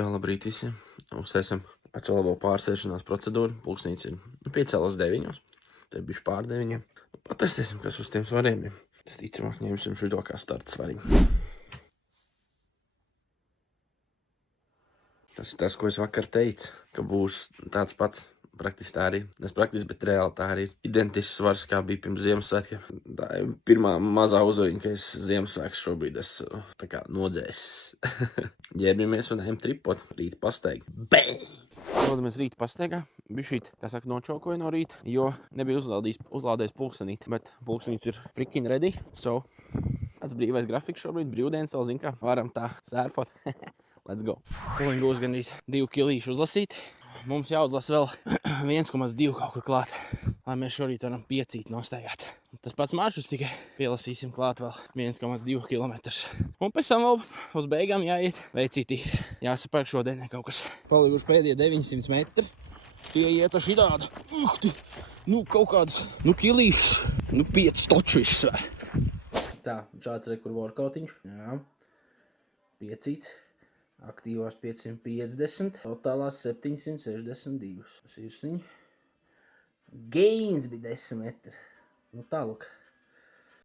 Čau, labrīt visiem. Uzsēsim veco labo pārsēšanās procedūru. Pulksnīts ir piecēlos 9. Te bišķi pār 9. Patestēsim, kas uz tiem svariem ir. Ticamāk ņemsim šito kā starta svarīgi. Tas ir tas, ko es vakar teicu, ka būs tāds pats. Praktiski tā arī. Es praktiski, bet reāli tā arī ir identisks svars, kā bija pirms Ziemassvētkiem. Tā ir pirmā mazā uzvariņa, ka es Ziemassvētkus šobrīd esmu tā kā nodzēsis. Ģērbjamies un ejam tripot. Rīta pasteigi. Bang! Dodamies rīta pasteigā. Bišķīt, kā saka, nočaukoju no rīta, jo nebija uzlādējis pulkstenīt, bet pulkstenīts ir freaking ready. So, tāds brīvais grafiks šobrīd, brīvdienas vēl, zin kā, varam tā sērfot. Let's go. Puliņ būs gan 2 kilīši uzlasīt. Mums jāuzlasa vēl 1,2 kaut kur klāt, lai mēs šorīt varam piecīt nostaigāt. Tas pats maršruts tikai pielasīsim klāt vēl 1,2 kilometrus. Un pēc tam vēl uz beigām jāiet veicītī. Jāsapērk šodien kaut kas. Palikuši pēdējie 900 metri. Tie iet ar šitādu. Kaut kādus, kilīšus. 5 točvišus vēl. Tā, šāds rekur workoutiņš. Jā. Piecīts. Aktīvās 550, totālās 762. Sirsniņi. Gains bija 10 metri. Tā lūk.